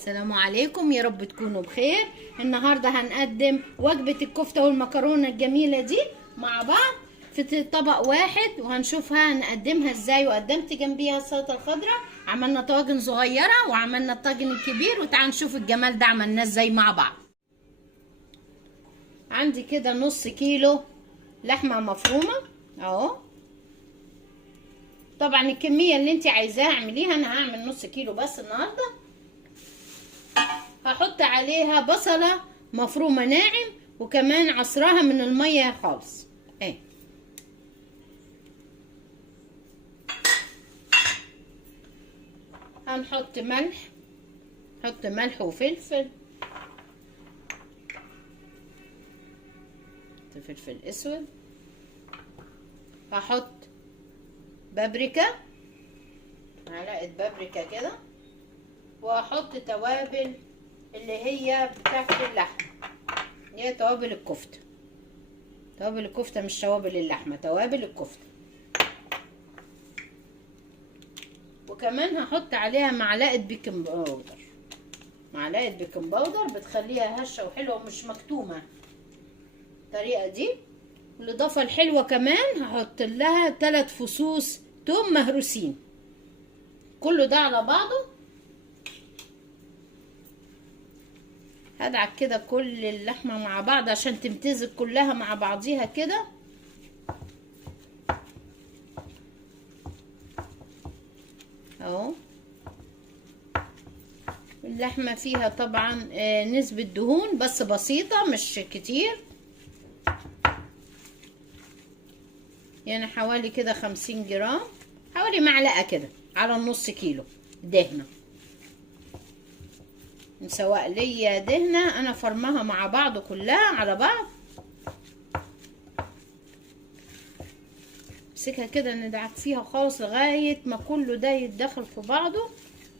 السلام عليكم، يا رب تكونوا بخير. النهارده هنقدم وجبة الكفتة والمكرونة الجميلة دي مع بعض في طبق واحد، وهنشوفها هنقدمها ازاي. وقدمت جنبيها السلطة الخضراء، عملنا طاجن صغيرة وعملنا الطاجن الكبير، وتعالوا نشوف الجمال ده عملناه ازاي مع بعض. عندي كده نص كيلو لحمة مفرومة اهو. طبعا الكمية اللي انت عايزاها اعمليها، انا هعمل نص كيلو بس النهارده. هحط عليها بصلة مفرومة ناعم، وكمان عصراها من المية خالص اهي. هنحط ملح، حط ملح وفلفل، فلفل اسود. هحط بابريكا، معلقة بابريكا كده. وهحط توابل اللي هي بتاعت اللحمة، اللي هي توابل الكفتة. توابل الكفتة مش توابل اللحمة، توابل الكفتة. وكمان هحط عليها معلقة بيكنج باودر. معلقة بيكنج باودر بتخليها هشة وحلوة ومش مكتومة الطريقة دي. الإضافة الحلوة كمان هحط لها 3 فصوص توم مهروسين. كله ده على بعضه هدعك كده كل اللحمة مع بعض عشان تمتزج كلها مع بعضيها كده. اهو اللحمة فيها طبعا نسبة دهون بس بسيطة مش كتير، يعني حوالي كده 50 جرام، حوالي معلقة كده على النص كيلو دهنة. سواء ليا دهنة انا فرمها مع بعض كلها على بعض. امسكها كده ندعك فيها خالص لغاية ما كله ده يتدخل في بعضه،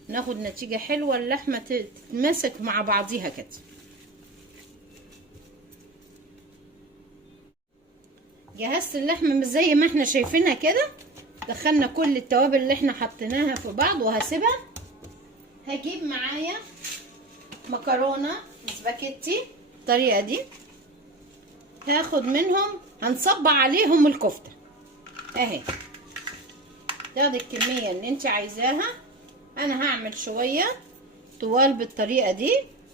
ناخد نتيجة حلوة، اللحمة تتمسك مع بعضيها كده. جهزت اللحمة مش زي ما احنا شايفينها كده، دخلنا كل التوابل اللي احنا حطيناها في بعض وهسيبها. هجيب معايا مكرونة سباكيتي الطريقة دي، هاخد منهم هنصبع عليهم الكفتة اهي. تاخدي الكمية اللي انت عايزاها. انا هعمل شوية طوال بالطريقة دي،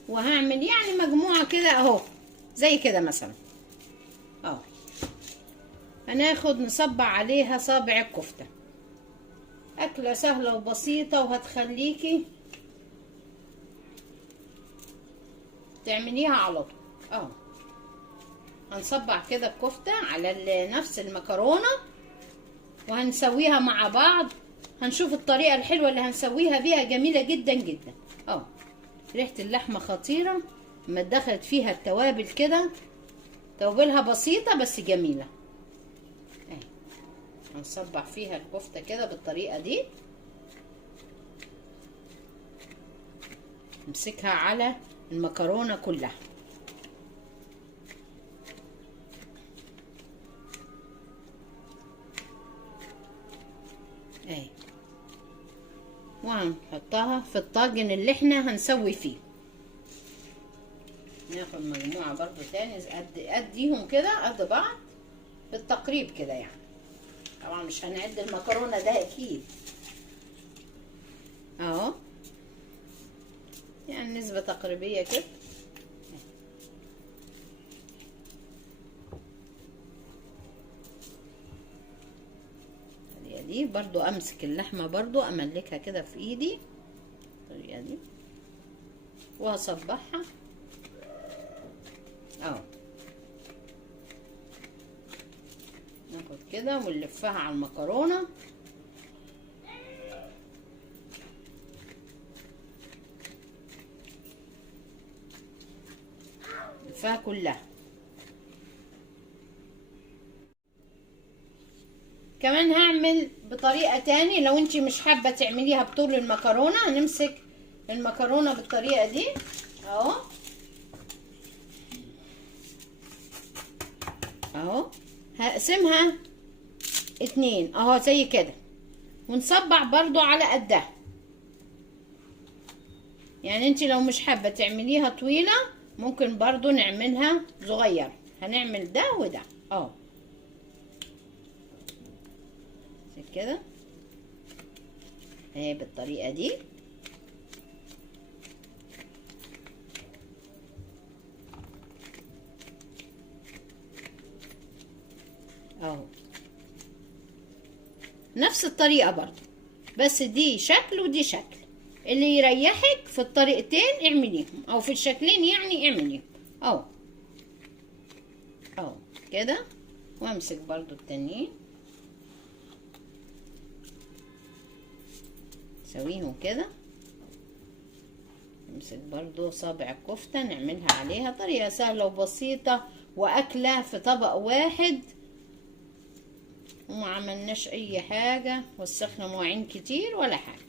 وهعمل يعني مجموعة كده اهو زي كده مثلا اهو. هناخد نصبع عليها صابع الكفتة. اكلة سهلة وبسيطة وهتخليكي تعمليها على طول اهو. هنصبع كده الكفتة على نفس المكرونة وهنسويها مع بعض. هنشوف الطريقة الحلوة اللي هنسويها بيها، جميلة جدا جدا اهو. ريحة اللحمة خطيرة لما دخلت فيها التوابل كده، توابلها بسيطة بس جميلة اهي. هنصبع فيها الكفتة كده بالطريقة دي، نمسكها على المكرونة كلها اهي. وهنحطها في الطاجن اللي احنا هنسوي فيه. ناخد مجموعة برضو تاني قديهم كده قد بعض بالتقريب كده، يعني طبعا مش هنعد المكرونة ده اكيد اهو، يعني نسبة تقريبية كده. دي برضو امسك اللحمة برضو املكها كده في ايدي بالطريقة دي وهصبحها اهو. ناخد كده ونلفها على المكرونة نلفها كلها. كمان هعمل بطريقة تاني، لو انتي مش حابة تعمليها بطول المكرونة، هنمسك المكرونة بالطريقة دي اهو اهو. هقسمها 2 اهو زي كده، ونصبع برضو على قدها. يعني انت لو مش حابة تعمليها طويلة ممكن برضو نعملها صغير. هنعمل ده وده كده اهي بالطريقة دي. اهو نفس الطريقة برضو، بس دي شكل ودي شكل. اللي يريحك في الطريقتين اعمليهم، او في الشكلين يعني اعمليهم. اهو كده. وامسك برضو التانيين سويهم كده. نمسك برضو صابع الكفتة نعملها عليها. طريقة سهلة وبسيطة واكلة في طبق واحد، وما عملناش اي حاجة وسخنا مواعين كتير ولا حاجة.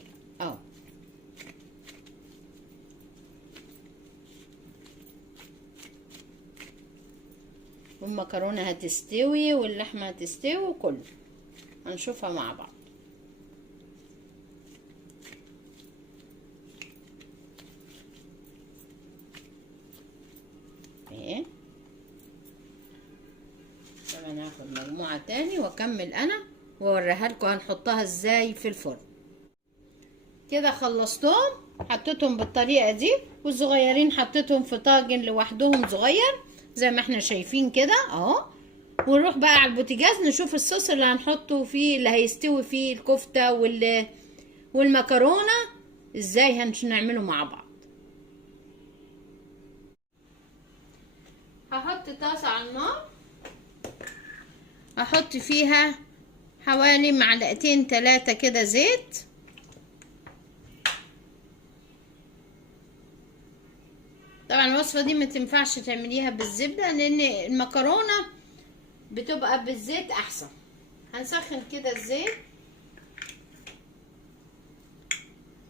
والمكرونة هتستوي واللحمة هتستوي وكله هنشوفها مع بعض. اهي طبعا هاخد مجموعة تاني واكمل انا واوريها لكم هنحطها ازاي في الفرن. كده خلصتهم، حطيتهم بالطريقة دي، والصغيرين حطيتهم في طاجن لوحدهم صغير زي ما احنا شايفين كده اهو. ونروح بقى على البوتاجاز نشوف الصوص اللي هنحطه فيه، اللي هيستوي فيه الكفتة والمكرونة ازاي هنعمله مع بعض. هحط طاسة على النار، هحط فيها حوالي معلقتين 3 كده زيت. طبعا الوصفة دي ما تنفعش تعمليها بالزبدة لان المكرونة بتبقى بالزيت احسن. هنسخن كده الزيت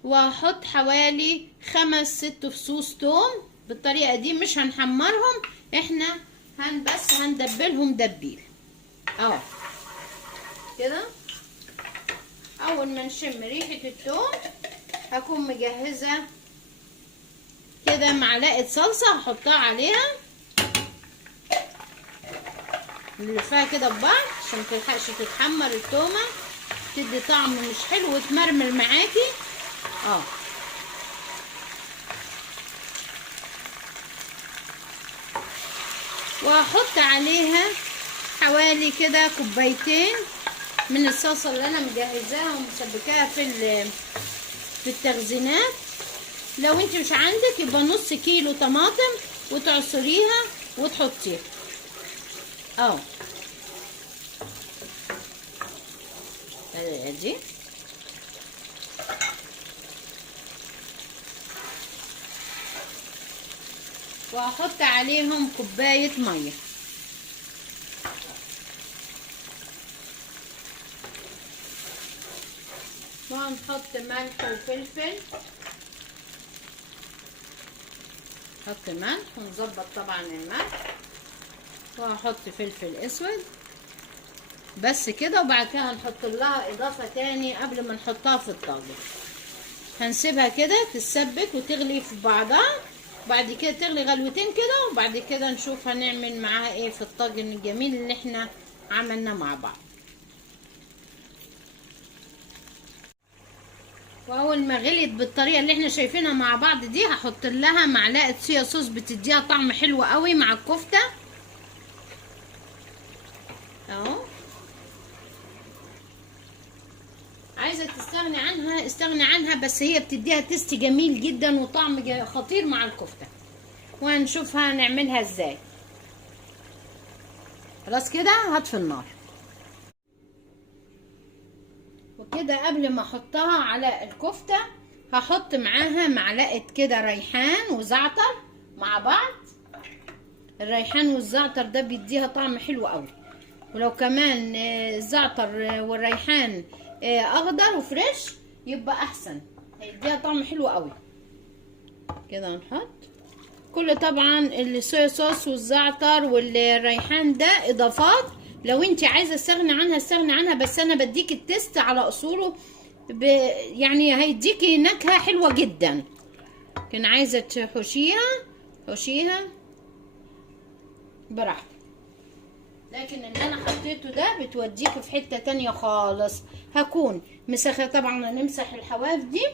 وهحط حوالي 5-6 فصوص توم بالطريقة دي. مش هنحمرهم احنا، بس هندبلهم دبيل كده. اول ما نشم ريحة التوم هكون مجهزة كده معلقة صلصة هحطها عليها، نلفها كده ببعض عشان متلحقش تتحمر التومة، تدي طعم مش حلو وتمرمر معاكي. وهحط عليها حوالي كده كوبايتين من الصلصة اللي انا مجهزاها ومسبكاها في التخزينات. لو انت مش عندك يبقى نص كيلو طماطم وتعصريها وتحطيها دي. وهحط عليهم كوباية مية. وهنحط ملح وفلفل، نحط ملح ونظبط طبعا الملح، وهحط فلفل اسود بس كده. وبعد كده هنحط لها اضافة تاني قبل ما نحطها في الطاجن. هنسيبها كده تتسبك وتغلي في بعضها، بعد كده تغلي غلوتين كده، وبعد كده نشوف هنعمل معاها ايه في الطاجن الجميل اللي احنا عملناه مع بعض. واول ما غليت بالطريقه اللي احنا شايفينها مع بعض دي هحط لها معلقه صويا صوص بتديها طعم حلو قوي مع الكفته اهو. عايزه تستغني عنها استغني عنها، بس هي بتديها تيست جميل جدا وطعم خطير مع الكفته. وهنشوفها نعملها ازاي. خلاص كده هطفي النار. وكده قبل ما احطها على الكفته هحط معاها معلقه كده ريحان وزعتر مع بعض. الريحان والزعتر ده بيديها طعم حلو قوي، ولو كمان الزعتر والريحان اخضر وفريش يبقى احسن، هيديها طعم حلو قوي. كده هنحط كل طبعا الصويا صوص والزعتر والريحان ده اضافات، لو انت عايزه استغني عنها استغني عنها، بس انا بديك التست على اصوله يعني هيديكي نكهه حلوه جدا. كان عايزة تحشيها حشيها براحتك، لكن اللي انا حطيته ده بتوديك في حتة تانية خالص. هكون مسخة طبعا، هنمسح الحواف دي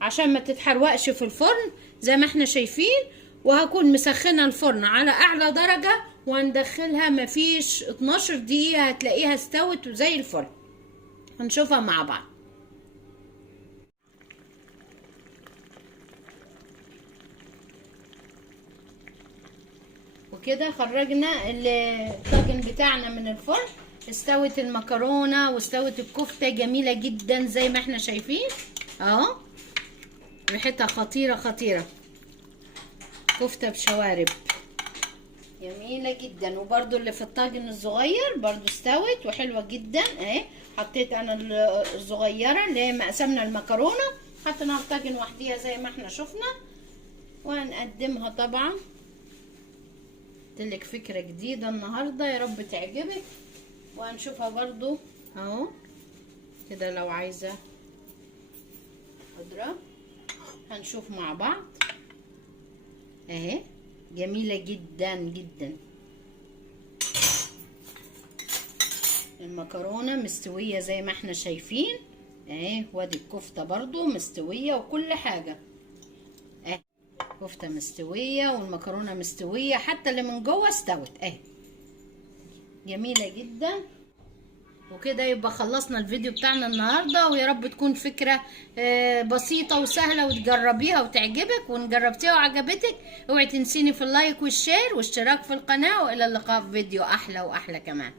عشان ما تتحرقش في الفرن زي ما احنا شايفين، وهكون مسخنة الفرن على اعلى درجة، وهندخلها مفيش 12 دقيقة هتلاقيها استوت وزي الفل. هنشوفها مع بعض. وكده خرجنا الطاجن بتاعنا من الفرن، استوت المكرونه واستوت الكفته جميله جدا زي ما احنا شايفين اهو، ريحتها خطيره خطيره، كفته بشوارب جميله جدا. وبرده اللي في الطاجن الصغير برده استوت وحلوه جدا اهي. حطيت انا الصغيره اللي هي مقسمنا المكرونه، حطيناها في طاجن وحديها زي ما احنا شفنا، وهنقدمها طبعا. لك فكرة جديدة النهاردة، يا رب تعجبك. وهنشوفها برضو اهو كده، لو عايزة خضرة هنشوف مع بعض اهي، جميلة جدا جدا. المكرونة مستوية زي ما احنا شايفين اهي، وادي الكفتة برضو مستوية وكل حاجة اهي، كفتة مستوية والمكرونة مستوية، حتى اللي من جوه استوت اهي، جميلة جدا. وكده يبقى خلصنا الفيديو بتاعنا النهاردة، ويا رب تكون فكرة بسيطة وسهلة وتجربيها وتعجبك. وان جربتيها وعجبتك اوعي تنسيني في اللايك والشير واشتراك في القناة، والى اللقاء في فيديو احلى واحلى كمان.